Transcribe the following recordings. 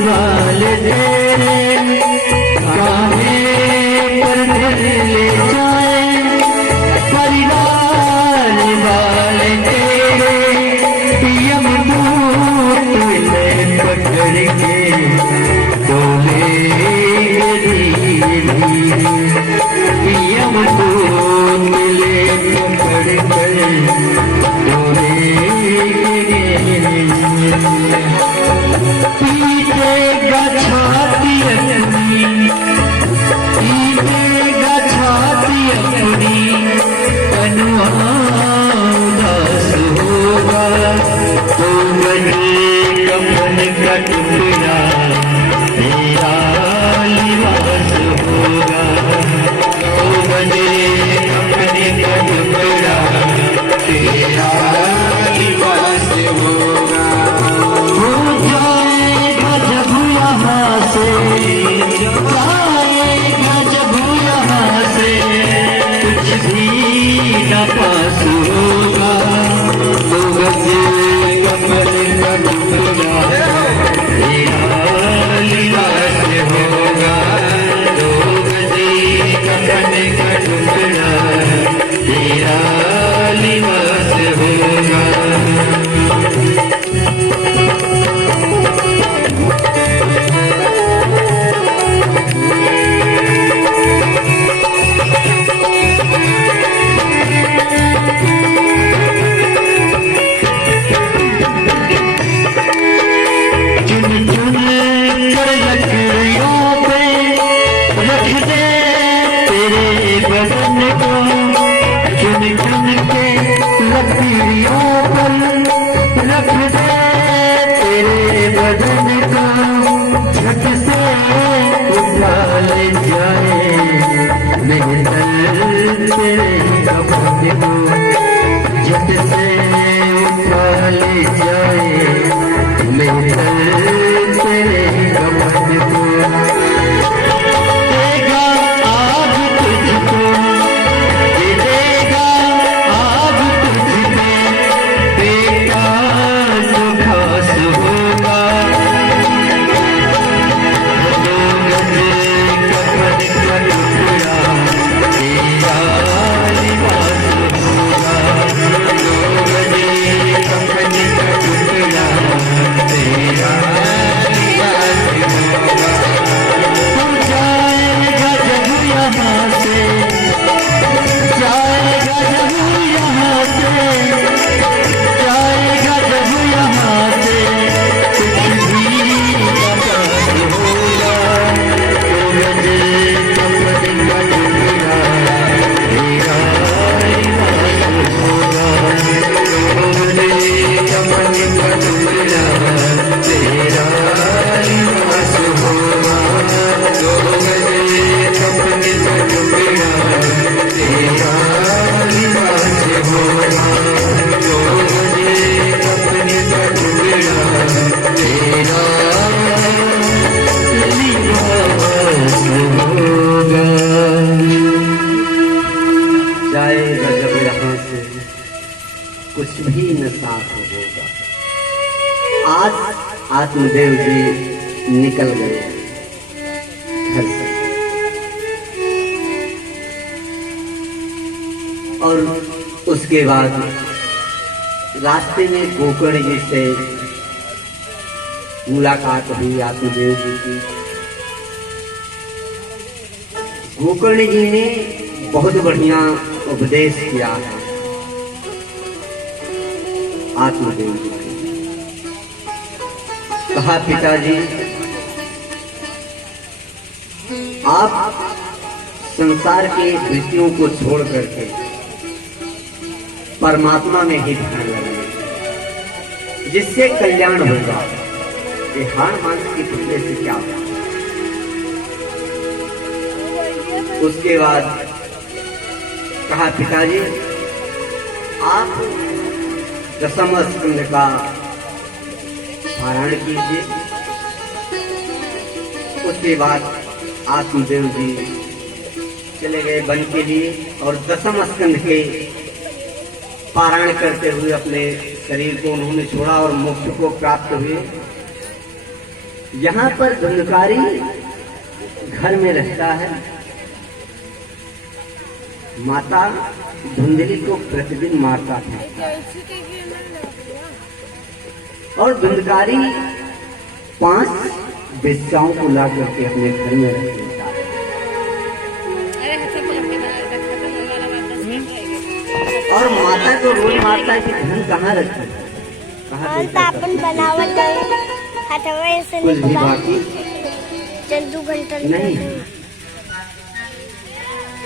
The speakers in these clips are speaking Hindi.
बाल तेरे काहे पर ले जाए, परिवार बाल तेरे यमदूत ले पकड़ के डोले धीरे धीरे, यमदूत ले पकड़ कर डोले पीटेगा छाती अपनी, पीटेगा छाती अपनी, तनुआ उदास होगा तो बने कफन का टुकड़ा तेरा लिबास होगा, तो बने कफन का टुकड़ा तेरा लिबास होगा। जाएगा जब यहाँ से कुछ भी न पास होगा, तो गजे कमल का टुकड़ा तेरा लिबास होगा, तो गजे कमल का टुकड़ा तेरा लिबास होगा। झट से उठा ले जाए तेरे कमर को, देगा आग तुझको, देगा आग तुझको, तेरा सुखास होगा, दो गजे कफन का टुकड़ा तेरा लिबास होगा, दो गजे कफन का टुकड़ा तेरा लिबास होगा। तू जाएगा जब यहाँ से, जाएगा जब यहाँ से, जाएगा जब यहाँ से, कुछ भी न पास होगा, तो गजे कफन का टुकड़ा तेरा लिबास होगा, तो गजे कफन का टुकड़ा तेरा लिबास होगा, तो गजे कफन का टुकड़ा तेरा लिबास होगा, तो गजे कफन का टुकड़ा तेरा लिबास होगा। जाएगा जब यहाँ से कुछ भी न साथ होगा। आज आत्मदेव जी निकल गए घर से, और उसके बाद रास्ते में गोकर्ण जी से मुलाकात हुई आत्मदेव जी की। गोकर्ण जी ने बहुत बढ़िया उपदेश किया है आत्मदेव जी को। कहा, पिताजी आप संसार के वृत्तियों को छोड़ करके परमात्मा में ही ध्यान लगाएं, जिससे कल्याण होगा। ये हार मांस की टुकड़े से क्या होगा। उसके बाद कहा, पिताजी आप दशम स्कंद का पारायण कीजिए। उसके बाद आत्मदेव जी चले गए वन के लिए और दशम स्कंद के पारायण करते हुए अपने शरीर को उन्होंने छोड़ा और मोक्ष को प्राप्त हुए। यहाँ पर धुंधकारी घर में रहता है। माता धुंधली को प्रतिदिन मारता था और धुंधकारी 5 बेचाओं को ला करके अपने घर में रख देता है। और माता को रोज मारता है कि धन कहाँ रखी, कहाँ कुछ भी बाकी नहीं।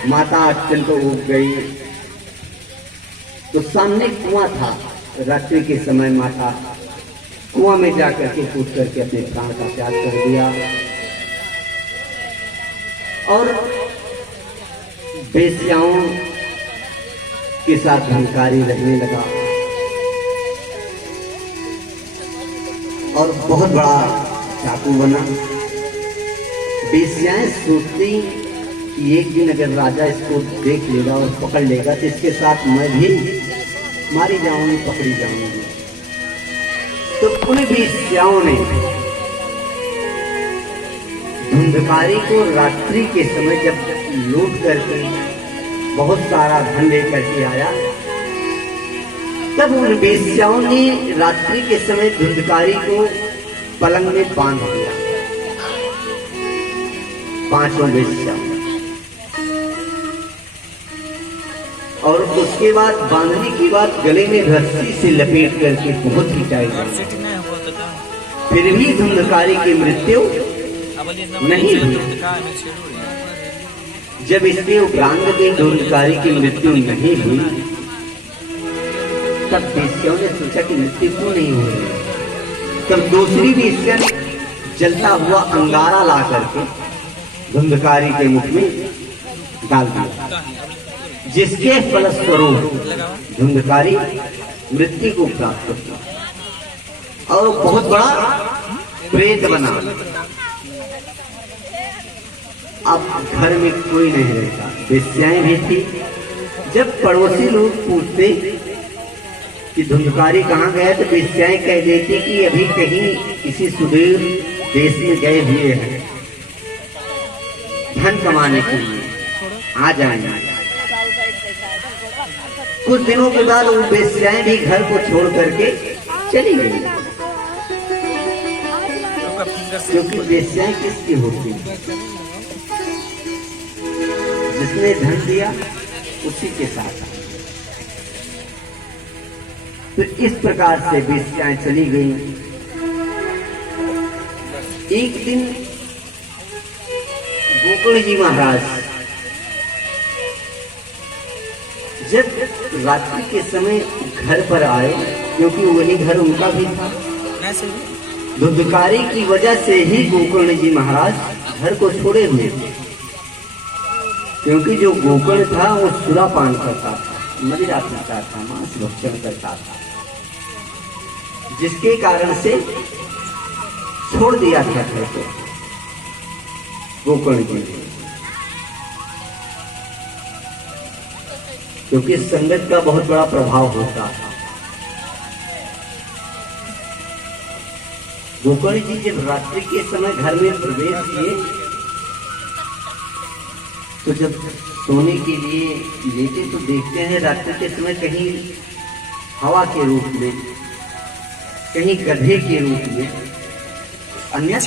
माता अत्यंत उब गई तो सामने कुआं था। रात्रि के समय माता कुआं में जाकर के कूद करके अपने प्राण का त्याग कर दिया और बेस्याओं के साथ धुंधकारी रहने लगा और बहुत बड़ा चाकू बना। बेस्याएं सोचती कि एक दिन अगर राजा इसको देख लेगा और पकड़ लेगा तो इसके साथ मैं भी मारी जाऊंगी, पकड़ी जाऊंगी। तो उन बेस्याओं ने धुंधकारी को रात्रि के समय जब लूट करके बहुत सारा धन लेकर के आया, तब उन बेस्याओं ने रात्रि के समय धुंधकारी को पलंग में बांध दिया। 5 बेस्या और उसके बाद बांधने के बाद गले में रस्सी से लपेट करके बहुत ही टाइट, फिर भी धुंधकारी की मृत्यु नहीं हुई। जब इसके उपरांत दिन धुंधकारी की मृत्यु नहीं हुई, तब बेस्याओं ने सोचा कि मृत्यु क्यों नहीं हुई। तब दूसरी बेस्या ने जलता हुआ अंगारा ला करके धुंधकारी के मुख में डाल दिया, जिसके फलस्वरूप धुंधकारी मृत्यु को प्राप्त हुआ और बहुत बड़ा प्रेत बना। अब घर में कोई नहीं रहता, बेस्याएं भी थी। जब पड़ोसी लोग पूछते कि धुंधकारी कहाँ गया तो बेस्याएं कह देती कि अभी कहीं किसी सुदूर देश में गए हुए हैं धन कमाने के लिए, आ जाएंगे। कुछ दिनों के बाद वो बेस्याएं भी घर को छोड़ करके चली गई, क्योंकि बेस्याएं किसकी होती, जिसने धन दिया उसी के साथ। तो इस प्रकार से बेस्याएं चली गई। एक दिन गोकर्ण जी महाराज जब रात्रि के समय घर पर आए, क्योंकि वही घर उनका भी था, धुंधकारी की वजह से ही गोकर्ण जी महाराज घर को छोड़े हुए थे। क्योंकि जो गोकर्ण था वो सुरापान करता था, मदिरा पीता था, मांस भक्षण करता था, जिसके कारण से छोड़ दिया था घर को गोकर्ण जी ने। क्योंकि संगत का बहुत बड़ा प्रभाव होता है। गोकर्ण जी जब रात्रि के समय घर में प्रवेश किए तो जब सोने के लिए लेटे तो देखते हैं रात्रि के समय कहीं हवा के रूप में, कहीं गधे के रूप में, अन्य